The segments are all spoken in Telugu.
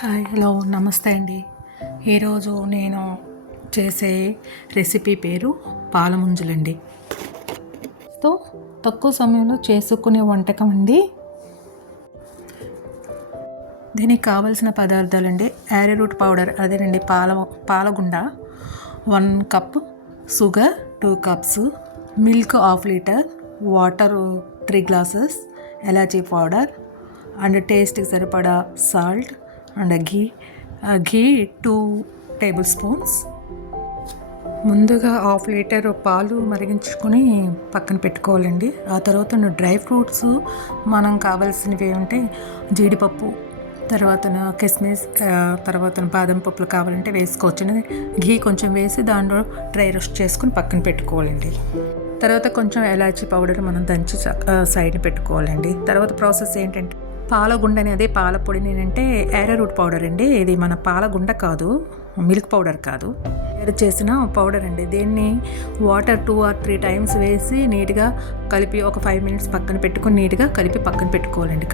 హాయ్ హలో నమస్తే అండి. ఈరోజు నేను చేసే రెసిపీ పేరు పాలముంజలండి. తో తక్కువ సమయంలో చేసుకునే వంటకం అండి. దీనికి కావాల్సిన పదార్థాలండి: యారోరూట్ పౌడర్, అదేనండి పాలగుండ 1 cup, sugar 2 cups, milk 1/2 litre, water 3 glasses, elaichi powder and టేస్ట్కి సరిపడా salt and ghee 2 table spoons. ముందుగా 1/2 లీటర్ పాలు మరిగించుకొని పక్కన పెట్టుకోవాలండి. ఆ తర్వాత డ్రై ఫ్రూట్స్ మనం కావాల్సినవి ఏమంటే జీడిపప్పు, తర్వాత కిస్మిస్, తర్వాత బాదం పప్పులు కావాలంటే వేసుకోవచ్చు. ఘీ కొంచెం వేసి దాంట్లో డ్రై రోస్ట్ చేసుకుని పక్కన పెట్టుకోవాలండి. తర్వాత కొంచెం ఎలాచీ పౌడర్ మనం దంచి సైడ్ పెట్టుకోవాలండి. తర్వాత ప్రాసెస్ ఏంటంటే, పాలగుండ అనేది పాల పొడి, నేనంటే యారోరూట్ పౌడర్ అండి. ఇది మన పాలగుండ కాదు, మిల్క్ పౌడర్ కాదు, తయారు చేసిన పౌడర్ అండి. దీన్ని వాటర్ 2 or 3 టైమ్స్ వేసి నీట్గా కలిపి ఒక 5 మినిట్స్ పక్కన పెట్టుకొని నీట్గా కలిపి పక్కన పెట్టుకోవాలండి.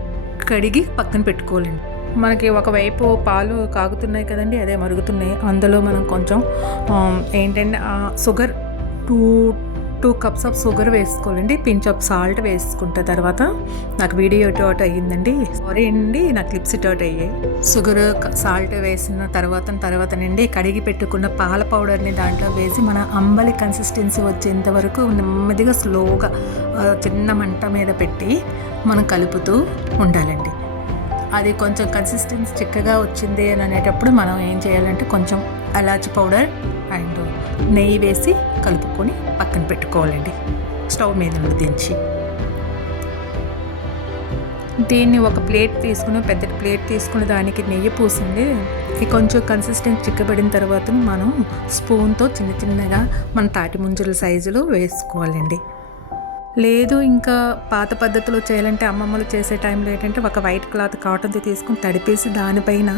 కడిగి పక్కన పెట్టుకోవాలండి. మనకి ఒకవైపు పాలు కాగుతున్నాయి కదండి, అదే మరుగుతున్నాయి. అందులో మనం కొంచెం ఏంటంటే షుగర్ 2 కప్స్ ఆఫ్ షుగర్ వేసుకోవాలండి. పించ్ ఆఫ్ సాల్ట్ వేసుకుంటే, తర్వాత నాకు వీడియో ఇటు అయ్యిందండి, సారీ అండి, నాకు క్లిప్స్ ఇటు అయ్యాయి. షుగర్ సాల్ట్ వేసిన తర్వాత నుండి కడిగి పెట్టుకున్న పాల పౌడర్ని దాంట్లో వేసి మన అంబలి కన్సిస్టెన్సీ వచ్చేంత వరకు నెమ్మదిగా స్లోగా చిన్న మంట మీద పెట్టి మనం కలుపుతూ ఉండాలండి. అది కొంచెం కన్సిస్టెన్సీ చిక్కగా వచ్చింది అని అనేటప్పుడు మనం ఏం చేయాలంటే కొంచెం ఎలాచి పౌడర్ అండ్ నెయ్యి వేసి కలుపుకొని పక్కన పెట్టుకోవాలండి. స్టవ్ మీద నుండి దించి దీన్ని ఒక ప్లేట్ తీసుకుని, పెద్ద ప్లేట్ తీసుకుని దానికి నెయ్యి పూసింది. కొంచెం కన్సిస్టెన్సీ చిక్కబడిన తర్వాత మనం స్పూన్తో చిన్నగా మన తాటి ముంజల సైజులో వేసుకోవాలండి. లేదు ఇంకా పాత పద్ధతిలో చేయాలంటే, అమ్మమ్మలు చేసే టైంలో ఏంటంటే ఒక వైట్ క్లాత్ కాటన్ది తీసుకుని తడిపేసి దానిపైన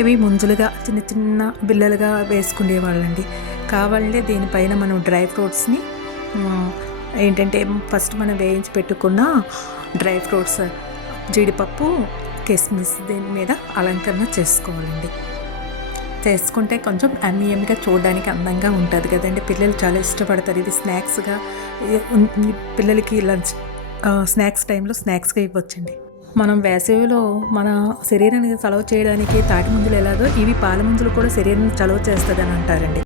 ఇవి ముంజలుగా చిన్న బిల్లలుగా వేసుకునేవాళ్ళండి. కావాలంటే దీనిపైన మనం డ్రై ఫ్రూట్స్ని ఏంటంటే ఫస్ట్ మనం వేయించి పెట్టుకున్న డ్రై ఫ్రూట్స్, జీడిపప్పు, కిస్మిస్ దీని మీద అలంకరణ చేసుకోవాలండి. చేసుకుంటే కొంచెం అన్నియమిగా చూడడానికి అందంగా ఉంటుంది కదండి. పిల్లలు చాలా ఇష్టపడతారు. ఇది స్నాక్స్గా పిల్లలకి లంచ్ స్నాక్స్ టైంలో స్నాక్స్గా ఇవ్వచ్చండి. మనం వేసవిలో మన శరీరానికి చలవ చేయడానికి తాటి ముంజలు ఎలాగో ఇవి పాల ముంజలు కూడా శరీరానికి చలవ చేస్తుంది అని అంటారండి.